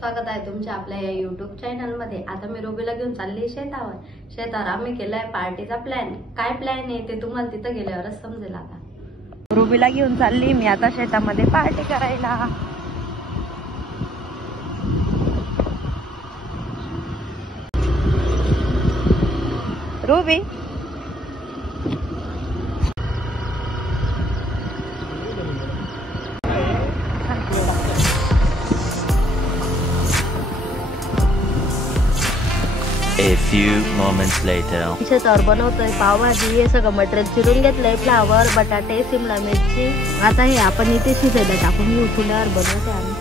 स्वागत आहे तुमच्या आपल्या या YouTube चॅनल मध्ये। आता मी रुबीला घेऊन चालली शेतावर आम्ही केलाय पार्टीचा प्लॅन। काय प्लॅन आहे ते तुम्हाला तिथे गेल्यावरच समजेल। आता रुबीला घेऊन चालली मी आता शेतामध्ये पार्टी करायला। Ruby A few moments later. शेतावर बनवतोय पावभाजी। हे सगळं मटेरियल चिरून घेतलंय, फ्लावर, बटाटे, शिमला मिरची। आता हे आपण इथे शिजायला टाकून घेऊ, चुल्यावर बनवते आम्ही।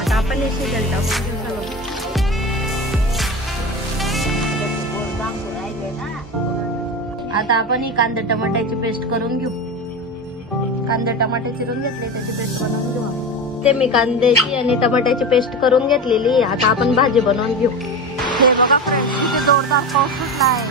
आता आपण हे शिजायला टाकून घेऊ सगळं। आता आपण ही कांदे टमाट्याची पेस्ट करून घेऊ। कांदे टमाटे चिरून घेतले, त्याची पेस्ट बनवून घेऊ। ते मी कांद्याची आणि टमाट्याची पेस्ट करून घेतलेली। आता आपण भाजी बनवून घेऊ। हे बघा फ्रेंड्स, किती जोरदार पाऊस सुटला आहे।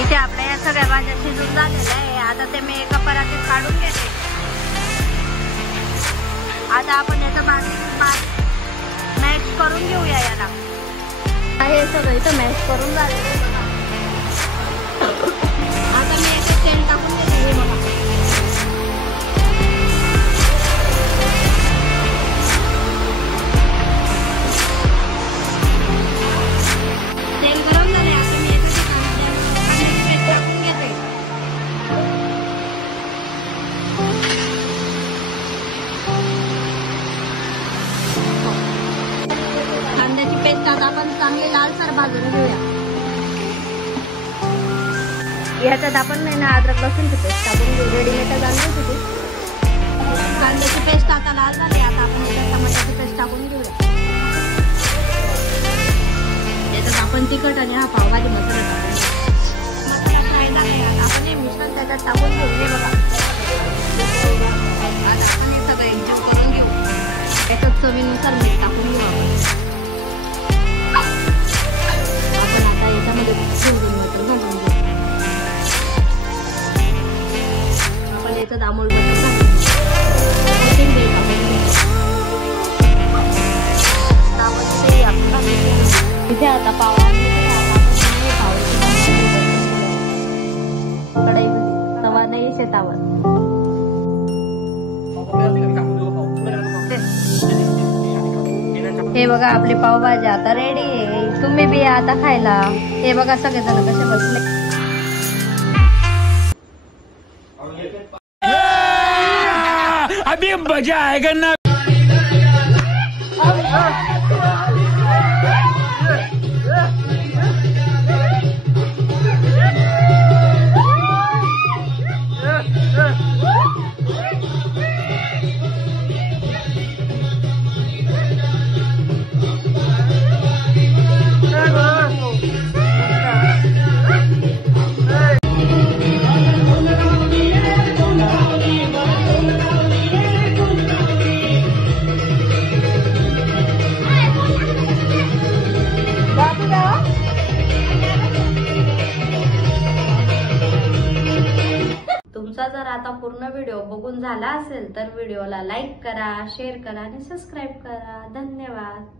इथे आपल्या या सगळ्या भाज्या शिजून झालेल्या आहे। आता ते मी एका परातीत काढून घेते। आता आपण याचं मॅश करून घेऊया याला। हे सगळं इथं मॅश करून झालेलं। आता मी याच्यात तेल टाकून घेते। हे बघा, तेल गरम झाले। आता मी याच्यात कांद्याची पेस्ट टाकून घेते। कांद्याची पेस्ट आता आपण चांगली लालसर भाजून घेऊया। याच्यात आपण नाही ना अद्रक लसूणची पेस्ट टाकून घेऊ। रेडीमेड आणली होती। कांद्याची पेस्ट आता लाल झाली। आता आपण याच्यात टमाट्याची पेस्ट टाकून घेऊया। याच्यात आपण तिखट आणि हा पावभाजी मसाला टाकून मसाला फ्राय झाला। आता आपण हे मिश्रण त्याच्यात टाकून घेऊ। हे बघा, आता आपण हे सगळं एकजीव करून घेऊ। याच्यात चवीनुसार मीठ टाकून घेऊ आपण आता याच्यामध्ये दोन मटर घालून घेऊ। आपण याच्यात अमूल बटर घालून इथे आता पाव कढई तवा नाही शेतावर। हे बघा आपली पावभाजी आता रेडी आहे। तुम्ही बी आता खायला। हे बघा सगळेजण कसे बसले। अभी मजा आएगा ना। तुमचा जर आता पूर्ण व्हिडिओ बघून झाला असेल तर व्हिडिओला लाईक करा, शेअर करा आणि सबस्क्राईब करा। धन्यवाद।